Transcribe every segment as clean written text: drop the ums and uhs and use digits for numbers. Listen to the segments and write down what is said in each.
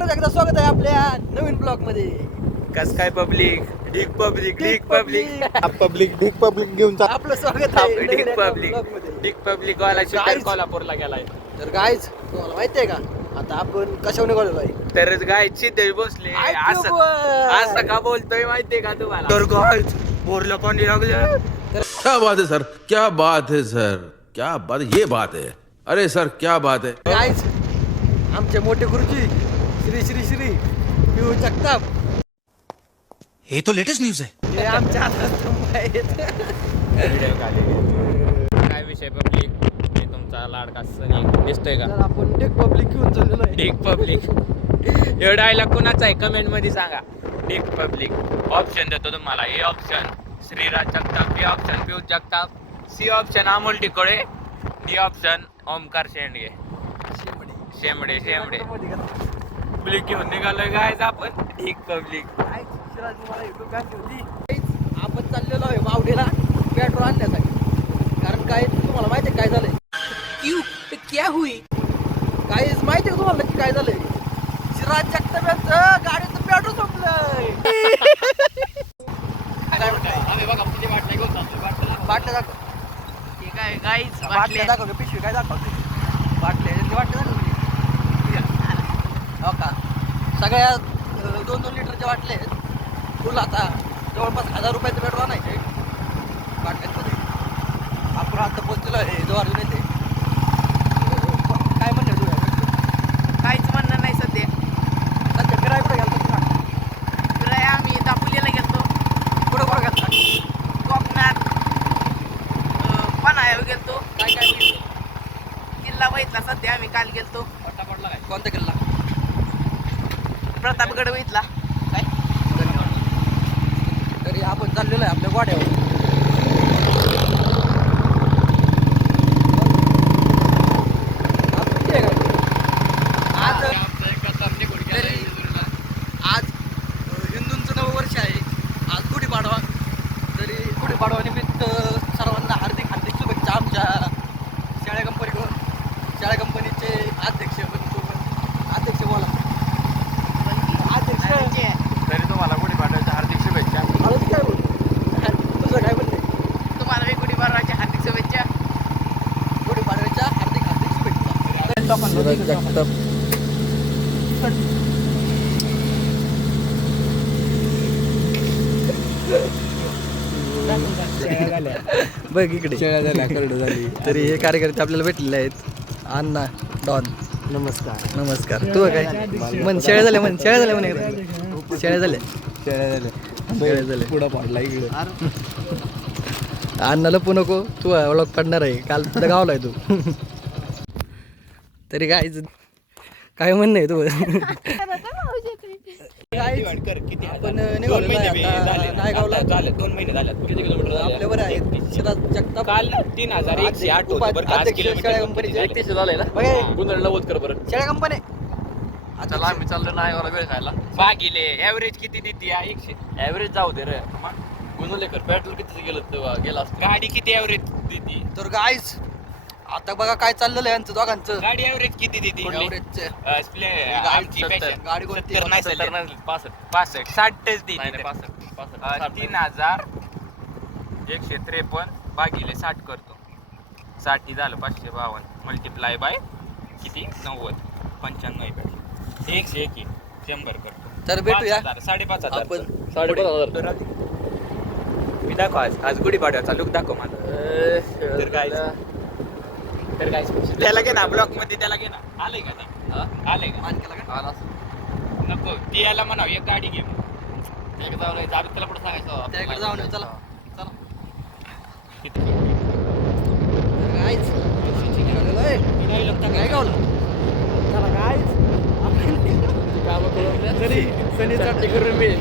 परत एकदा स्वागत आहे आपल्या नवीन ब्लॉग मध्ये. कस काय पब्लिक ढीक पब्लिक ढीक पब्लिक पब्लिक ढीक पब्लिक घेऊन जा. आपलं स्वागत आहे नवीन ढीक एका पब्लिक vlog मध्ये. ढीक पब्लिक वाला शूटर Guys. कोल्हापूरला गेलाय. तर गाईज तुम्हाला माहितीये का आता आपण कशावर निघालेलो आहे? तरच गाय सिद्धेश बसले असं असं का बोलतोय माहितीये का तुम्हाला? तर गाय बोरला पाणी लागलं. क्या बात है सर, क्या बात है सर, क्या बात, ये बात है. अरे सर क्या बात है. गाईज आमचे मोठे गुरुजी श्री श्री श्री पिऊ जगताप हे तो लेटेस्ट न्यूज है. हे आमच्या आधारस्तंभ आहेत. काय विषय पब्लिक मी तुमचा लाडका सनी दिसतोय का? तर आपण टेक पब्लिक घेऊन चाललेलो आहे. ढीक पब्लिक एवढा डायलॉग कुणाचा आहे कमेंट मध्ये सांगा. ढीक पब्लिक ऑप्शन देतो तुम्हाला. A option Shriraj Jagtap, B option Piyush Jagtap, C option Amol Tikole, D option Omkar Shendge. शेंबडे शेंबडे पब्लिक घेऊन निघालोय गायज आपण. ढीक पब्लिक Guys, शिराजी मला YouTube बॅन होती. Guys, आपण चाललेलो आहे बावडीला पेट्रोल आणण्यासाठी. कारण काय तुम्हाला माहिती आहे काय झालंय? क्या हुई. काहीच माहिती आहे तुम्हाला नक्की काय झालंय? शिराज जगताप यांचं गाडीचं पेट्रोल संपलंय. काय म्हणताय? बाटल्या दाखव. बाटल्या दाखव. पिशवी काय दाखवते? बाटल्या दाखवली. हो का? सगळ्या 2-2 लिटरच्या बाटल्या आहेत. फुल आता जवळपास 1000 रुपयाचं पेट्रोल आणायचे बाटल्यांमध्ये. आपण आता पोहोचलेलो आहे द्वारजून येते. काय म्हणणं तुझ्या? काहीच म्हणणं नाही सध्या. सध्या फिराय कुठे गेलतो तुला? फिराय आम्ही दापोलीला गेलतो, कुठं गेलता? कोकणात पन्हाळ्यावर गेलतो. काय काय केलं? किल्ला बघितला सध्या आम्ही काल गेलतो. कोणता किल्ला? प्रतापगड बघितला. काय तरी आपण चाललेलो आहे आपल्या गोड्यावर. आपण किती आहे का? आज आज हिंदूंचं नवं वर्ष आहे. आज गुढीपाडवा. तरी गुढीपाडवा निमित्त सर्वांना हार्दिक हार्दिक शुभेच्छा. आमच्या शेळ्या कंपनीकडून. शेळ्या कंपनीचे अध्यक्ष अध्यक्ष बोला. अध्यक्ष तरी तुम्हाला गुढीपाडव्याच्या हार्दिक शुभेच्छा. मला काय बोल तुझं काय म्हणते? तुम्हाला वेगवेगळी बाराच्या हार्दिक शुभेच्छा. गुढीपाडव्याच्या हार्दिक हार्दिक शुभेच्छा. शिराज जगताप बघ इकडे शेळ्या झाल्या करडू झाली. तरी हे कार्यकर्ते आपल्याला भेटलेले आहेत. अण्णा डॉन नमस्कार. नमस्कार. तू काय मन शेळ्या झाल्या म्हणे एकदा. शेळ्या झाल्या शेळ्या झाल्या. पुढं पाडला इकडे. अण्णाला पू नको तू ओळख पडणार आहे. काल तुझ्या गावला आहे तू. तरी काय म्हणणं आहे तू? आपण निघालेलो आहे आता नायगावला. झाले 2 महिने झाले. किती किलोमीटर झाले? आपल्यावर आहेत शिराज जगताप काल 3108 होते बरं का. आज अध्यक्ष किलोमीटर शेळ्या कंपनीचे. 31 झालंय ना. बघा गुंधळ नव्वद कर बरं. शेळ्या कंपनी चला आम्ही चाललो नाही मला वेळ खायला. बागिले ऍव्हरेज किती देते? 100 ऍव्हरेज जाऊ दे रे. मग गुंधलेकर पेट्रोल किती गेलं असतं? गाडी किती ऍव्हरेज देते? तर गाईज आता बघा काय चाललेलं आहे यांचं दोघांचं. गाडी ऍव्हरेज किती देते? एव्हरेजचे आमची गाडी कोणती? 70 नाही 65 60 देते. 3000 153 भागिले 60 करतो. 60 झालं 552 मल्टिप्लाय बाय किती 90 95 भेटलं. 101 100 करतो. तर भेटूया 5,500 आपण 5,500 मी दाखव आज गुढीपाडव्याचा लुक दाखव माझा. तर काय त्याला घे ना ब्लॉक मध्ये. त्याला घे ना. आलंय का ते? आलंय का? मान केला का? आला नको ती याला म्हणाव एक गाडी घे. त्याला पुढे सांगायचं त्याकडे जाऊन येऊ. चला चला. किती तर गाईज निघालेलो आहे. काय गावलं? चला गाईज तरी सनी चटणी करून मिळेल.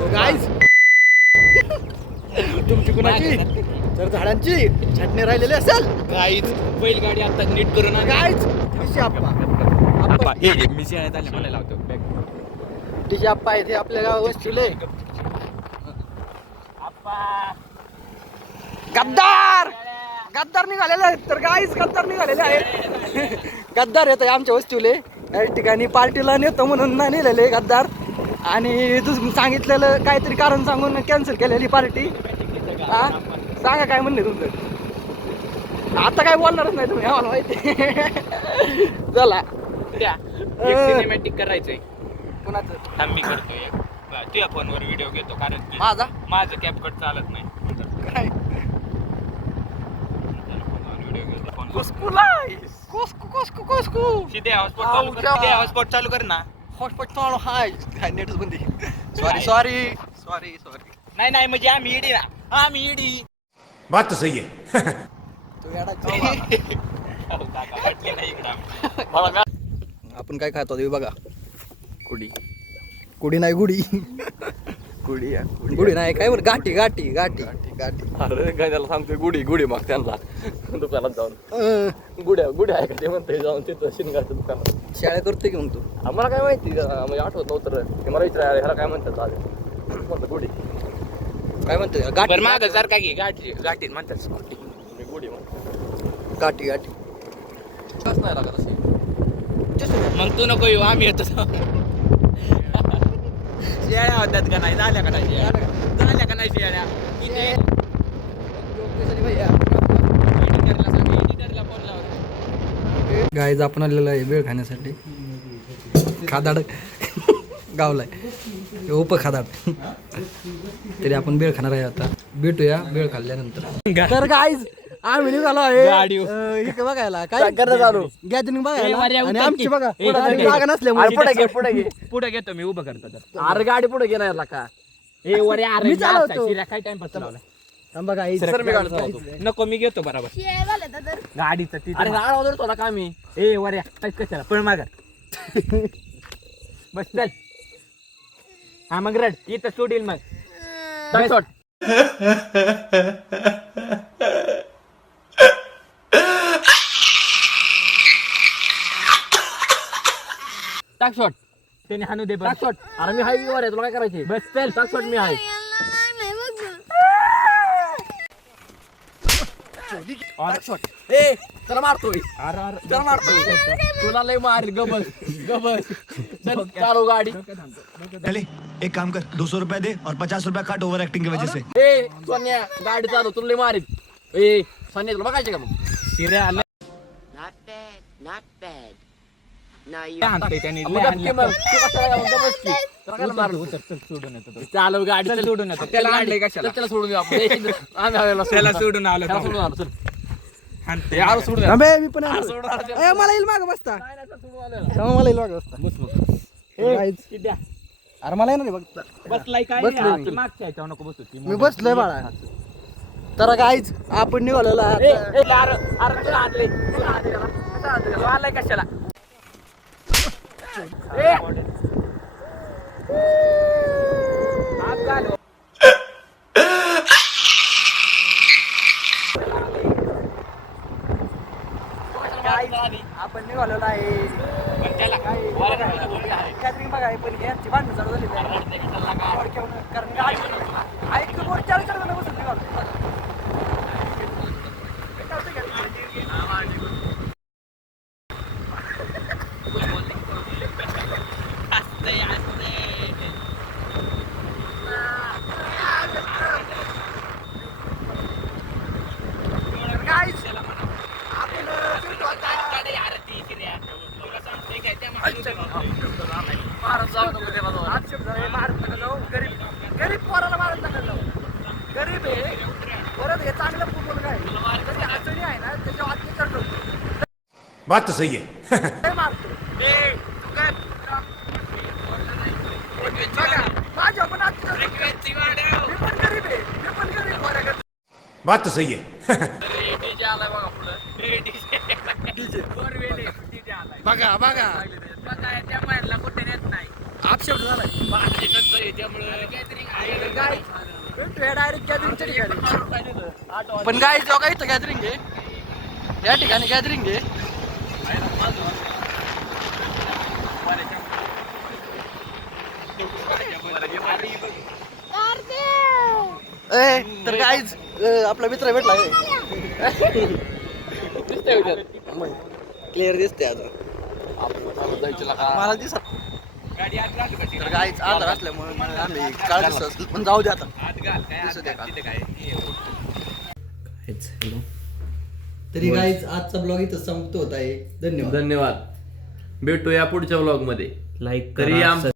तर गाईज तुमची कुणाची तर झाडांची छाटणी राहिलेली असेल. गाईच बैलगाडी आता नीट करून गाईज टिशी आप्पा मी शेळ्यात आले मला लावतो टिशी आप्पा आहे ते आपल्या गावात वस्तुले. गद्दार गद्दार निघालेले आहेत. तर गाईज गद्दार निघालेले आहेत. गद्दार येत आहे आमच्या वस्तूले. या ठिकाणी पार्टीला नेतो म्हणून नाही नेलेले गद्दार आणि सांगितलेलं काहीतरी कारण सांगून कॅन्सल केलेली पार्टी. हा सांगा काय म्हणणे तुमचं. आता काय बोलणारच नाही तुम्ही आम्हाला माहिती. चला सिनेमॅटिक करायचंय. कुणाचं थांब मी करतोय तुझ्या फोनवर व्हिडिओ घेतो कारण की माझा माझं कॅपकट चालत नाही. काय व्हिडिओ घेतो फोन कुस्कू सीधे हॉटस्पॉट चालू कर. सीधे हॉटस्पॉट चालू कर ना. हॉस्पिटल हाय काय नेटच बंदी. सॉरी नाही नाही म्हणजे आम्ही इडी ना. आम्ही इडी. बात तो सही है. तू येडा. हो, काका, वाटले नाही इकडं आम्ही. आपण काय खातो ते बघा. कुडी नाही गुडी. गुडी नाही काय बरं गाठी. अरे काय त्याला सांगतोय गुढी मग त्यांना दुकानात जाऊन गुढ्या आहे का ते म्हणते जाऊन तिथं शिनगाचं दुकानात शाळा करतोय की मग तू. आम्हाला काय माहिती म्हणजे आठवत नव्हतं ते मला विचारायला ह्याला काय म्हणतात आज म्हणतं गुढी काय म्हणतोय बरं गाठी मागं सारखा की गाठीत म्हणतात स्कूटी. गुढी म्हणतात गाठी कस नाही लागत असे. मग तू नको येऊ आम्ही येतो. शेळ्या होतात का नाही? झाल्या का नाही शेळ्या? इथे एडिटरला फोन लावतो. गाईज आपण आलेलं आहे बेळ खाण्यासाठी. खादाड गावलाय उपखादाड. तरी आपण बेळ खाणार आहे आता. भेटूया बेळ खाल्ल्यानंतर. तर गाईज आम्ही निघालो आहे इकडे बघायला काय गॅदरिंग बघायला आणि आमची बघा जागा नसल्यामुळे पुढे घेतो मी उभं करतो तर. अरे गाडी पुढे घेणार का ए वरे अरे मी चालवतो. शिऱ्या काय टाइमपास लावला. थांबा गाईज सर मी काढतो नको मी घेतो बरोबर गाडीचं अरे तिथे. गाड वगैरे थोडा कामी ए वऱ्या काय कशाला पळ माग. बस चल. हा मग रड इथं सोडील मग. सोड टाक शॉट त्याने हाणू दे टाक शॉट. अरे मी हाय वर आहे तुला काय करायचे बस चल. टाक शॉट मी आहे ए चला मारतोय चला मारतोय तुला लय मार गबस चल चालू गाडी पहले एक काम कर 200 रुपए दे और 50 रुपए काट ओवर एक्टिंग की वजह से. ए सोन्या गाडी चालू तुला लय मारीत. ए सोन्या तुला बघायचे का मग शिऱ्या आलं Not bad. Now you. हाणतोय त्याने. मग गप्प की मग तू कशाला जाऊन गबस की तुला काय मारलं चल सोडून येतो तो. चालू गाडी चल सोडून येतो. त्याला त्याला आणलंय आणलंय कशाला कशाला? त्याला सोडून देऊ आपण आम्ही हवेला त्याला सोडून आलो त्याला सोडून आलो चल हाणतोय. यार सोडून थांबे मी पण आलो. सोडून आलो. ए, मला येईल माग बसता. थांबा, मला येईल माग बसता. बस मग ए, गाईज. किद्या? अरे मला येणार नाही बघ. बसलाय काय बसलोय हा, मी. ती मागच्या ह्याच्यावर नको बसू ती मी बसलोय बाळा. तर गाईज आपण निघालेलो आहे ए, आता. ए, अरे तुला आणले तू आलाय कशाला? ए! हात घालव. आपण निघालेलो आहे पण त्याला गॅदरिंग बघाय पण यांची भांडणं चालू झाली कारण गाडी ऐक तू 40 जण बसून निघालो. गरीब पोराला मारत नका जाऊ. गरीब आहे परत हे चांगलं मुलगा आहे त्याची अडचणी आहे ना त्याच्या अत्याचार करतो. बात तो सही है. लय मारतो. बघा, माझ्या पण अत्याचार करतो. मी पण गरीब आहे. मी पण गरीब पोरागत. बात तो सही है. बघा बघा त्या मारला कुठे नेत नाही. आक्षेप झालाय डायरेक्ट गॅदरिंगच्या ठिकाणी. पण गाय जो इथं गॅदरिंग आहे या ठिकाणी गॅदरिंग आहे. तर गाईज आपला मित्र भेटला क्लिअर दिसते आता. जायचं का मला दिसत गाडी आत घालू का तर गाईच आधार असल्यामुळे मग आम्ही काळ दिसत पण जाऊ दे आता आत घाल काय आत दिसू दे घाल, का? तिथे काय तरी गाईच आजचा ब्लॉग इथं संपतो होत आहे. धन्यवाद. धन्यवाद भेटूया पुढच्या व्लॉग मध्ये लाईक तरी आमचं